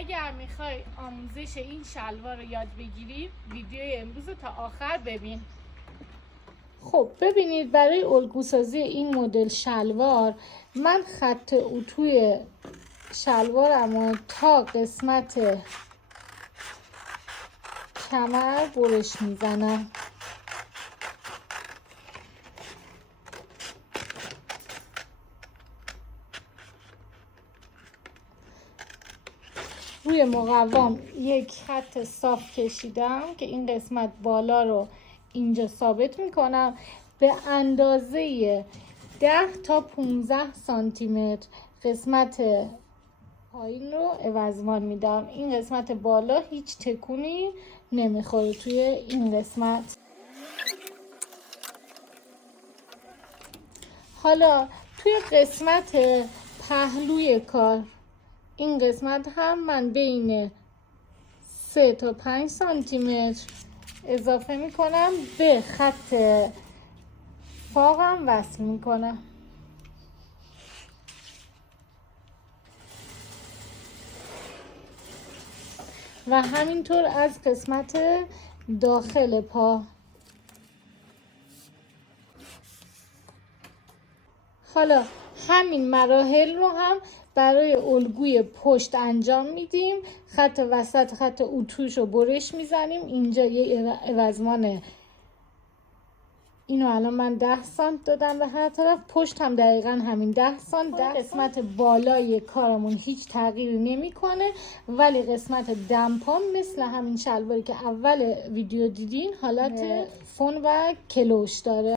اگر میخوای آموزش این شلوار رو یاد بگیری ویدیوی امروز رو تا آخر ببین. خب ببینید برای الگو سازی این مدل شلوار من خط اتوی شلوارمو تا قسمت کمر برش میزنم. روی مقوام یک خط صاف کشیدم که این قسمت بالا رو اینجا ثابت میکنم. به اندازه 10 تا 15 سانتی متر قسمت پایین رو عوضمان میدم. این قسمت بالا هیچ تکونی نمیخوره توی این قسمت. حالا توی قسمت پهلوی کار این قسمت هم من بین 3 تا 5 سانتی متر اضافه میکنم، به خط فاقم وصل میکنم. و همینطور از قسمت داخل پا. حالا همین مراحل رو هم برای الگوی پشت انجام میدیم. خط وسط خط اتوش رو برش میزنیم. اینجا یه عوضمان، اینو الان من 10 سانت دادم به هر طرف. پشت هم دقیقا همین 10 سانت. قسمت بالای کارمون هیچ تغییری نمیکنه، ولی قسمت دمپام مثل همین شلواری که اول ویدیو دیدین حالت فون و کلوش داره.